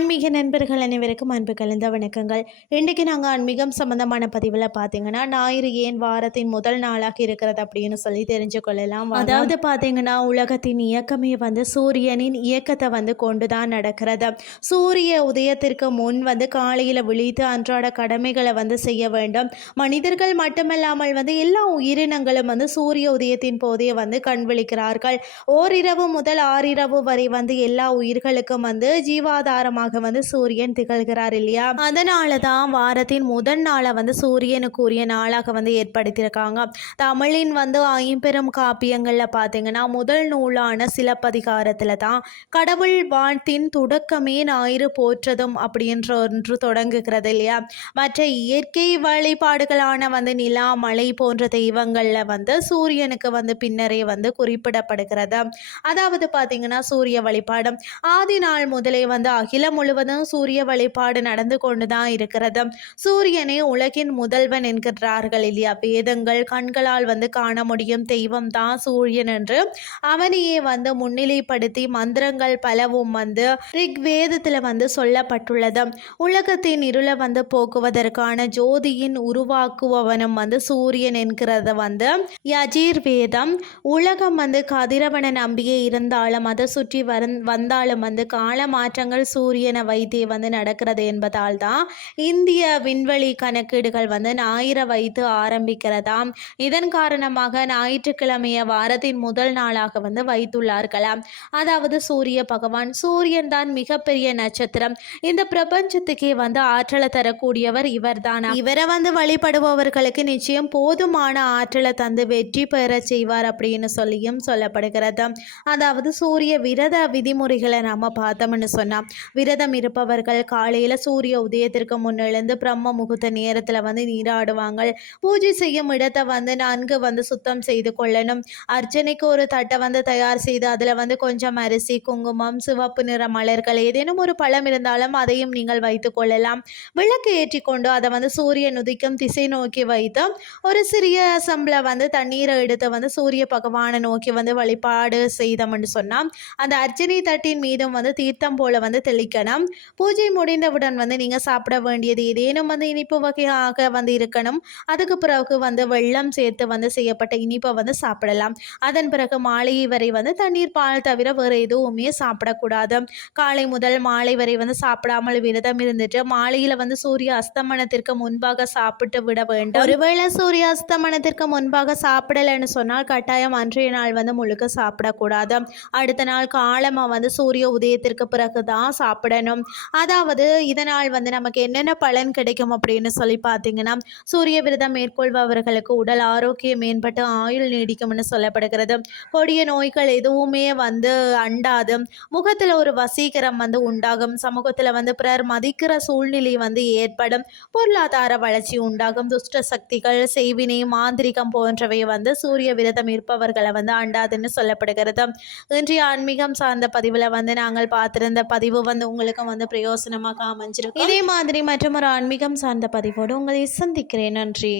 ஆன்மீக நண்பர்கள் அனைவருக்கும் அன்பு கலந்த வணக்கங்கள். இன்றைக்கு நாங்கள் ஆன்மீகம் சம்பந்தமான பதிவில் பார்த்தீங்கன்னா ஞாயிறு ஏன் வாரத்தின் முதல் நாளாக இருக்கிறது அப்படின்னு சொல்லி தெரிஞ்சு கொள்ளலாம். அதாவது பார்த்தீங்கன்னா உலகத்தின் இயக்கமே வந்து சூரியனின் இயக்கத்தை வந்து கொண்டு தான் நடக்கிறது. சூரிய உதயத்திற்கு முன் வந்து காலையில் விழித்து அன்றாட கடமைகளை வந்து செய்ய வேண்டும். மனிதர்கள் மட்டுமல்லாமல் வந்து எல்லா உயிரினங்களும் வந்து சூரிய உதயத்தின் போதே வந்து கண் விழிக்கிறார்கள். ஓரிரவு முதல் ஆறிரவு வரை வந்து எல்லா உயிர்களுக்கும் வந்து ஜீவாதாரமாக வந்து சூரியன் திகழ்கிறார் இல்லையா? அதனால தான் வாரத்தின் முதல் நாளை வந்து சூரியனுக்குரிய நாளாக வந்து ஏற்படுத்தியிருக்காங்க. தமிழின் வந்து ஐம்பெரும் காப்பியங்களில் பார்த்தீங்கன்னா முதல் நூலான சிலப்பதிகாரத்தில் தான் கடவுள் வாழ்த்தின் தொடக்கமே ஞாயிறு போற்றதும் அப்படின்ற ஒன்று தொடங்குகிறது இல்லையா? மற்ற இயற்கை வழிபாடுகளான வந்து நிலா மலை போன்ற தெய்வங்களில் வந்து சூரியனுக்கு வந்து பின்னரே வந்து குறிப்பிடப்படுகிறது. அதாவது பார்த்தீங்கன்னா சூரிய வழிபாடு. ஆதி நாள் முதலே வந்து அகிலம் முழுவதும் சூரிய வழிபாடு நடந்து கொண்டு தான் இருக்கிறது. சூரியனே உலகின் முதல்வன் என்கிறார்கள் இல்லையா? வேதங்கள் கண்களால் வந்து காண முடியும். தெய்வம் தான் சூரியன் என்று அவனையே வந்து முன்னிலைப்படுத்தி மந்திரங்கள் பலவும் வந்து ரிக் வேதத்தில் வந்து சொல்லப்பட்டுள்ளது. உலகத்தின் இருளை வந்து போக்குவதற்கான ஜோதியின் உருவாக்குபவனும் வந்து சூரியன் என்கிறத வந்து யஜீர் வேதம் உலகம் வந்து கதிரவனை நம்பியே இருந்தாலும் அதை சுற்றி வர வந்தாலும் வந்து கால மாற்றங்கள் சூரியன் என வைத்தே வந்து நடக்கிறது என்பதால் தான் இந்திய விண்வெளி கணக்கீடுகள் வந்து ஞாயிறு வைத்து ஆரம்பிக்கிறதாம். இதன் காரணமாக ஞாயிற்றுக்கிழமைய வாரத்தின் முதல் நாளாக வந்து வைத்துள்ளார்களாம். அதாவது சூரிய பகவான் சூரியன் தான் மிகப்பெரிய நட்சத்திரம். இந்த பிரபஞ்சத்துக்கே வந்து ஆற்றலை தரக்கூடியவர் இவர் இவர்தான் இவரை வந்து வழிபடுபவர்களுக்கு நிச்சயம் போதுமான ஆற்றலை தந்து வெற்றி பெற செய்வார் அப்படின்னு சொல்லியும் சொல்லப்படுகிறது அதாவது சூரிய விரத விதிமுறைகளை நாம் பார்த்தோம்னு சொன்னால் விரதம் இருப்பவர்கள் காலையில் சூரிய உதயத்திற்கு முன்னெழுந்து பிரம்ம முகூர்த்த நேரத்தில் வந்து நீராடுவாங்க பூஜை செய்யும் இடத்தை வந்து நன்கு வந்து சுத்தம் செய்து கொள்ளணும். அர்ச்சனைக்கு ஒரு தட்டை வந்து தயார் செய்து அதில் வந்து கொஞ்சம் அரிசி குங்குமம் சிவப்பு நிற மலர்கள் ஏதேனும் ஒரு பழம் இருந்தாலும் அதையும் நீங்கள் வைத்து கொள்ளலாம். விளக்கு ஏற்றிக்கொண்டு அதை வந்து சூரியன் உதிக்கும் திசை நோக்கி வைத்து ஒரு சிறிய சம்பளை வந்து தண்ணீரை எடுத்து வந்து சூரிய பகவானை நோக்கி வந்து வழிபாடு செய்தோம்னு சொன்னால் அந்த அர்ச்சனை தட்டின் மீதும் வந்து தீர்த்தம் போல வந்து தெளிக்கணும். பூஜை முடிந்தவுடன் வந்து நீங்கள் சாப்பிட வேண்டியது ஏதேனும் வந்து இனிப்பு வகையாக வந்து இருக்கணும். அதுக்கு பிறகு வந்து வெள்ளம் சேர்த்து வந்து செய்யப்பட்ட இனிப்பை வந்து சாப்பிடலாம். அதன் பிறகு மாலை வரை வந்து தண்ணீர் பால் தவிர வேறு எதுவுமே சாப்பிடக்கூடாது. காலை முதல் மாலை வரை வந்து சாப்பிடாமல் விரதம் இருந்துட்டு மாலையில் வந்து சூரிய அஸ்தமனத்திற்கு முன்பாக சாப்பிட்டு விட வேண்டும். ஒருவேளை சூரிய அஸ்தமனத்திற்கு முன்பாக சாப்பிடலைன்னு சொன்னால் கட்டாயம் அன்றைய நாள் வந்து முழுக்க சாப்பிடக்கூடாது. அடுத்த நாள் காலமாக வந்து சூரிய உதயத்திற்கு பிறகு தான் பலனும் அதாவது இதனால் வந்து நமக்கு என்னென்ன பலன் கிடைக்கும் அப்படின்னு சொல்லி பார்த்தீங்கன்னா சூரிய விரதம் மேற்கொள்பவர்களுக்கு உடல் ஆரோக்கியம் மேம்பட்டு ஆயுள் நீடிக்கும்னு சொல்லப்படுகிறது. கொடிய நோய்கள் எதுவுமே வந்து அண்டாது. முகத்தில் ஒரு வசீகரம் வந்து உண்டாகும். சமூகத்தில் வந்து பிறர் மதிக்கிற சூழ்நிலை வந்து ஏற்படும். பொருளாதார வளர்ச்சி உண்டாகும். துஷ்ட சக்திகள் செய்வினை மாந்திரிகம் போன்றவை வந்து சூரிய விரதம் இருப்பவர்களை வந்து அண்டாதுன்னு சொல்லப்படுகிறது. இன்றைய ஆன்மீகம் சார்ந்த பதிவில் வந்து நாங்கள் பார்த்திருந்த பதிவு வந்து உங்களுக்கும் வந்து பிரயோசனமாக அமைஞ்சிருக்கும். இதே மாதிரி மற்றும் ஒரு ஆன்மீகம் சார்ந்த பதிவோடு உங்களை சந்திக்கிறேன். நன்றி.